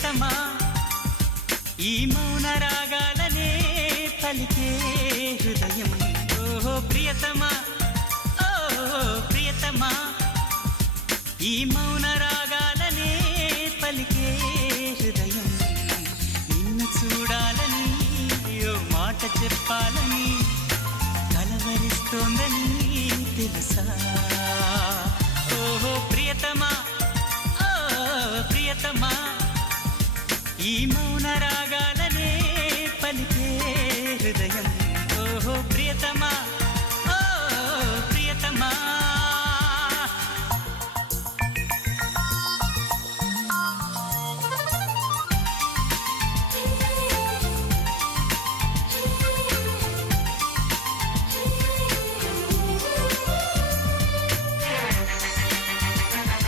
ప్రియతమా ఈ మౌన రాగాలనే పలికే హృదయం ఓహో ప్రియతమా ఓ ప్రియతమా ఈ మౌన రాగాలనే పలికే హృదయం నిన్ను చూడాలని ఓ మాట చెప్పాలని కలవరిస్తోందని తెలుసా